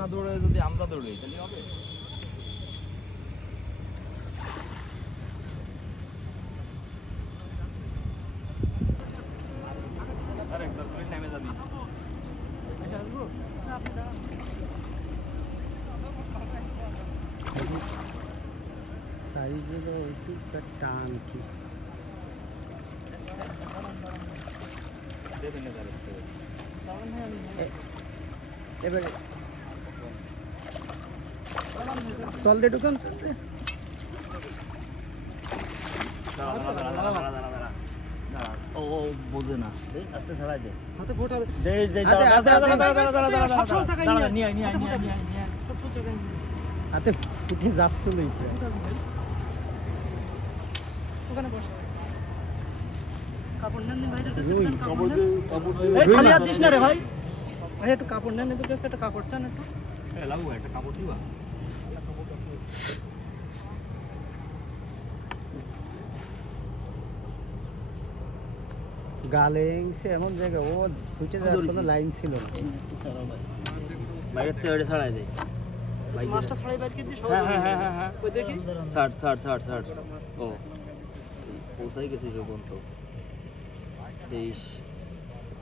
না দৌড়ে যদি আমরা দৌড়ি তাহলে হবে। আরে 10 মিনিট নেমে যাবি। সাইজের একটু টান কি এবারে চল দে ঢুকান চল দে ও বোঝে না আস্তে ছাড়াই দে হাতে ফোটাবে দে দে নিয়ে হাতে ফুটে যাচ্ছিল ওখানে বসো কাপড় নেন দিন ভাইদের কাছে রুই এই খালি আছিস না রে ভাই ভাই একটু কাপড় নেন এদের কাছে একটা কাপড় চান একটু লাগু একটা কাপড় দিবা গালেংসে এমন জায়গা ও ছুটে যাওয়ার কোনো লাইন ছিল না বাইরে থেকে ওটা ছাড়াই দে মাছটা ছড়াই বাইরে কি দিস হ্যাঁ ওই দেখি 60 ও পৌঁছাই গেছে যখন তো 23